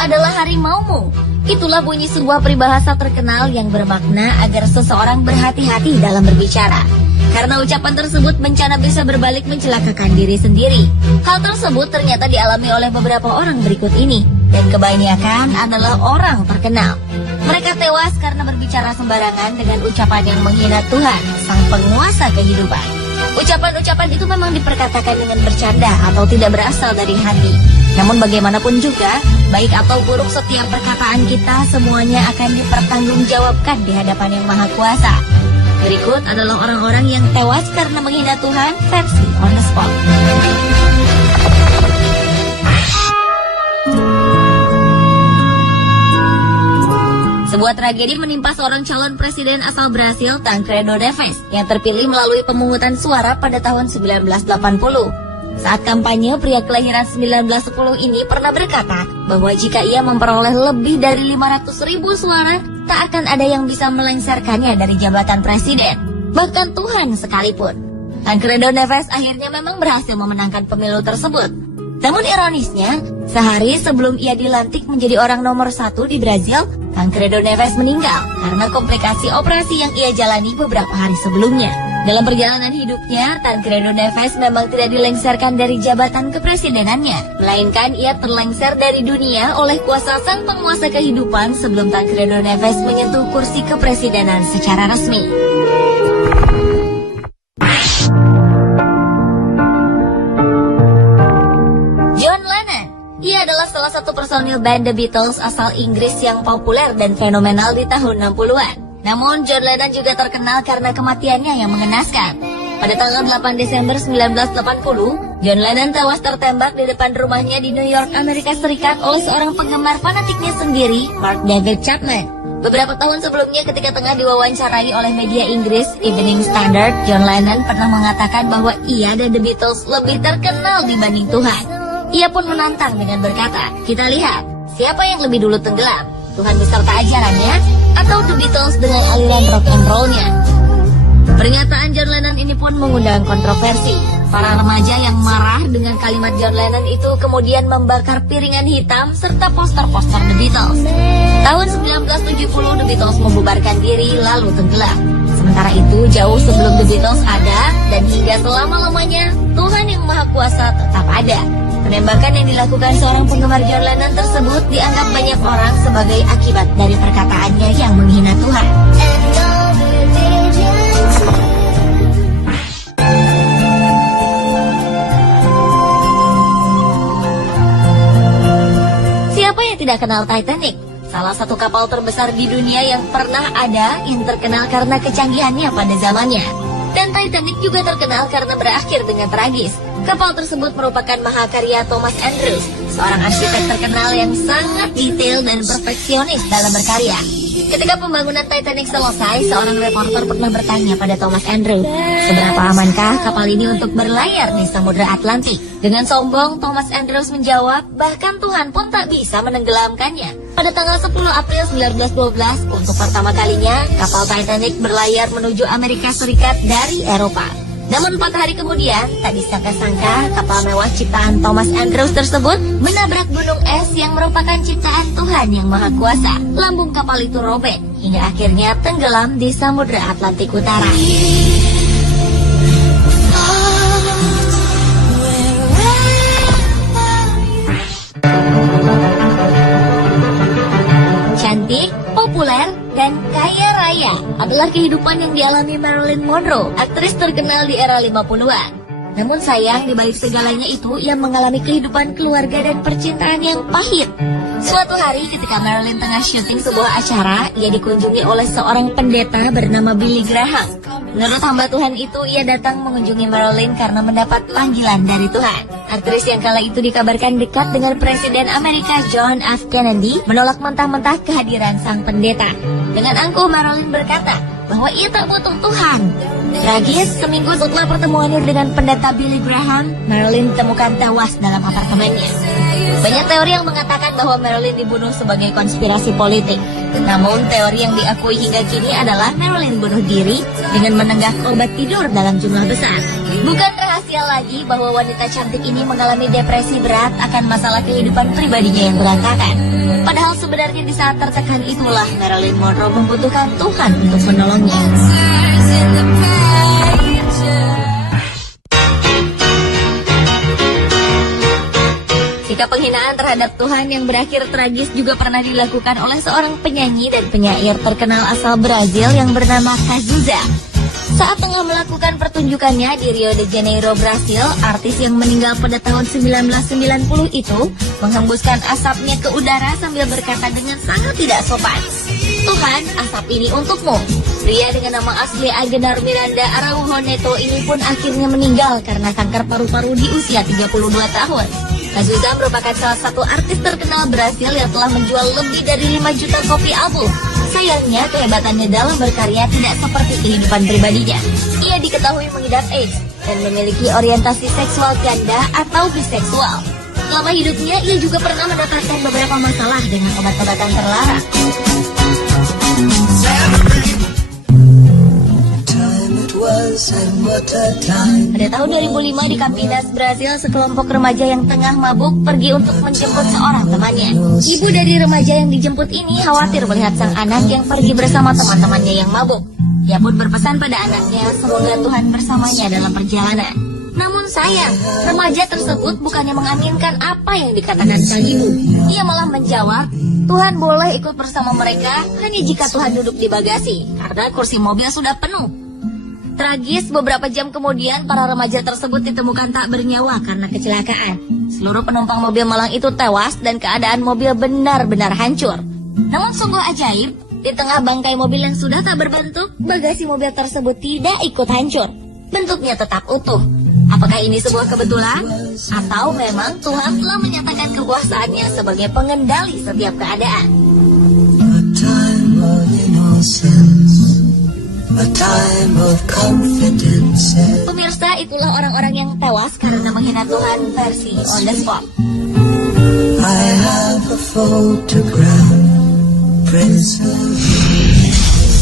adalah harimaumu. Itulah bunyi sebuah peribahasa terkenal yang bermakna agar seseorang berhati-hati dalam berbicara. Karena ucapan tersebut bencana bisa berbalik mencelakakan diri sendiri. Hal tersebut ternyata dialami oleh beberapa orang berikut ini, dan kebanyakan adalah orang terkenal. Mereka tewas karena berbicara sembarangan dengan ucapan yang menghina Tuhan, sang penguasa kehidupan. Ucapan-ucapan itu memang diperkatakan dengan bercanda atau tidak berasal dari hati. Namun bagaimanapun juga, baik atau buruk setiap perkataan kita semuanya akan dipertanggungjawabkan di hadapan Yang Maha Kuasa. Berikut adalah orang-orang yang tewas karena menghina Tuhan versi on the spot. Sebuah tragedi menimpa seorang calon presiden asal Brasil, Tancredo Neves, yang terpilih melalui pemungutan suara pada tahun 1980. Saat kampanye, pria kelahiran 1910 ini pernah berkata bahwa jika ia memperoleh lebih dari 500.000 suara, tak akan ada yang bisa melengsarkannya dari jabatan presiden, bahkan Tuhan sekalipun. Tancredo Neves akhirnya memang berhasil memenangkan pemilu tersebut. Namun ironisnya, sehari sebelum ia dilantik menjadi orang nomor 1 di Brazil, Tancredo Neves meninggal karena komplikasi operasi yang ia jalani beberapa hari sebelumnya. Dalam perjalanan hidupnya, Tancredo Neves memang tidak dilengsarkan dari jabatan kepresidenannya, melainkan ia terlengser dari dunia oleh kuasa sang penguasa kehidupan sebelum Tancredo Neves menyentuh kursi kepresidenan secara resmi. John Lennon, ia adalah salah satu personil band The Beatles asal Inggris yang populer dan fenomenal di tahun 60-an. Namun John Lennon juga terkenal karena kematiannya yang mengenaskan. Pada tanggal 8 Desember 1980, John Lennon tewas tertembak di depan rumahnya di New York, Amerika Serikat oleh seorang penggemar fanatiknya sendiri, Mark David Chapman. Beberapa tahun sebelumnya ketika tengah diwawancarai oleh media Inggris Evening Standard, John Lennon pernah mengatakan bahwa ia dan The Beatles lebih terkenal dibanding Tuhan. Ia pun menantang dengan berkata, "Kita lihat, siapa yang lebih dulu tenggelam? Tuhan beserta ajarannya atau The Beatles dengan aliran rock and roll-nya?" Pernyataan John Lennon ini pun mengundang kontroversi. Para remaja yang marah dengan kalimat John Lennon itu kemudian membakar piringan hitam serta poster-poster The Beatles. Tahun 1970 The Beatles membubarkan diri lalu tenggelam. Sementara itu jauh sebelum The Beatles ada dan hingga selama-lamanya Tuhan Yang Maha Kuasa tetap ada. Penembakan yang dilakukan seorang penggemar John Lennon tersebut dianggap banyak orang sebagai akibat dari perkataannya yang menghina Tuhan. Siapa yang tidak kenal Titanic? Salah satu kapal terbesar di dunia yang pernah ada yang terkenal karena kecanggihannya pada zamannya. Dan Titanic juga terkenal karena berakhir dengan tragis. Kapal tersebut merupakan mahakarya Thomas Andrews, seorang arsitek terkenal yang sangat detail dan perfeksionis dalam berkarya. Ketika pembangunan Titanic selesai, seorang reporter pernah bertanya pada Thomas Andrews, seberapa amankah kapal ini untuk berlayar di Samudra Atlantik? Dengan sombong, Thomas Andrews menjawab, bahkan Tuhan pun tak bisa menenggelamkannya. Pada tanggal 10 April 1912, untuk pertama kalinya, kapal Titanic berlayar menuju Amerika Serikat dari Eropa. Namun 4 hari kemudian, tak disangka-sangka kapal mewah ciptaan Thomas Andrews tersebut menabrak gunung es yang merupakan ciptaan Tuhan Yang Maha Kuasa. Lambung kapal itu robek, hingga akhirnya tenggelam di Samudra Atlantik Utara. Cantik, populer, dan kaya raya adalah kehidupan yang dialami Marilyn Monroe, aktris terkenal di era 50-an. Namun sayang, di balik segalanya itu, ia mengalami kehidupan keluarga dan percintaan yang pahit. Suatu hari ketika Marilyn tengah syuting sebuah acara, ia dikunjungi oleh seorang pendeta bernama Billy Graham. Menurut hamba Tuhan itu, ia datang mengunjungi Marilyn karena mendapat panggilan dari Tuhan. Aktris yang kala itu dikabarkan dekat dengan Presiden Amerika John F. Kennedy menolak mentah-mentah kehadiran sang pendeta. Dengan angkuh Marilyn berkata bahwa ia tak butuh Tuhan. Tragis, seminggu setelah pertemuannya dengan pendeta Billy Graham, Marilyn ditemukan tewas dalam apartemennya. Banyak teori yang mengatakan bahwa Marilyn dibunuh sebagai konspirasi politik. Namun teori yang diakui hingga kini adalah Marilyn bunuh diri dengan menenggak obat tidur dalam jumlah besar. Bukan rahasia lagi bahwa wanita cantik ini mengalami depresi berat akan masalah kehidupan pribadinya yang berantakan. Padahal sebenarnya di saat tertekan itulah Marilyn Monroe membutuhkan Tuhan untuk menolongnya. Sikap penghinaan terhadap Tuhan yang berakhir tragis juga pernah dilakukan oleh seorang penyanyi dan penyair terkenal asal Brazil yang bernama Cazuza. Saat tengah melakukan pertunjukannya di Rio de Janeiro, Brasil, artis yang meninggal pada tahun 1990 itu menghembuskan asapnya ke udara sambil berkata dengan sangat tidak sopan, "Tuhan, asap ini untukmu." Pria dengan nama asli Agenar Miranda Araújo Neto ini pun akhirnya meninggal karena kanker paru-paru di usia 32 tahun. Cazuza merupakan salah satu artis terkenal Brasil yang telah menjual lebih dari 5 juta kopi album. Sayangnya, kehebatannya dalam berkarya tidak seperti kehidupan pribadinya. Ia diketahui mengidap AIDS dan memiliki orientasi seksual ganda atau biseksual. Selama hidupnya, ia juga pernah mendapatkan beberapa masalah dengan obat-obatan terlarang. Pada tahun 2005 di Campinas, Brazil, sekelompok remaja yang tengah mabuk pergi untuk menjemput seorang temannya. Ibu dari remaja yang dijemput ini khawatir melihat sang anak yang pergi bersama teman-temannya yang mabuk. Ia pun berpesan pada anaknya semoga Tuhan bersamanya dalam perjalanan. Namun sayang, remaja tersebut bukannya mengaminkan apa yang dikatakan sang ibu. Ia malah menjawab, Tuhan boleh ikut bersama mereka hanya jika Tuhan duduk di bagasi, karena kursi mobil sudah penuh. Tragis, beberapa jam kemudian para remaja tersebut ditemukan tak bernyawa karena kecelakaan. Seluruh penumpang mobil malang itu tewas dan keadaan mobil benar-benar hancur. Namun sungguh ajaib, di tengah bangkai mobil yang sudah tak berbentuk, bagasi mobil tersebut tidak ikut hancur. Bentuknya tetap utuh. Apakah ini sebuah kebetulan? Atau memang Tuhan telah menyatakan kekuasaannya sebagai pengendali setiap keadaan? Pemirsa, itulah orang-orang yang tewas karena menghina Tuhan versi On The Spot. I have a photograph, Prince of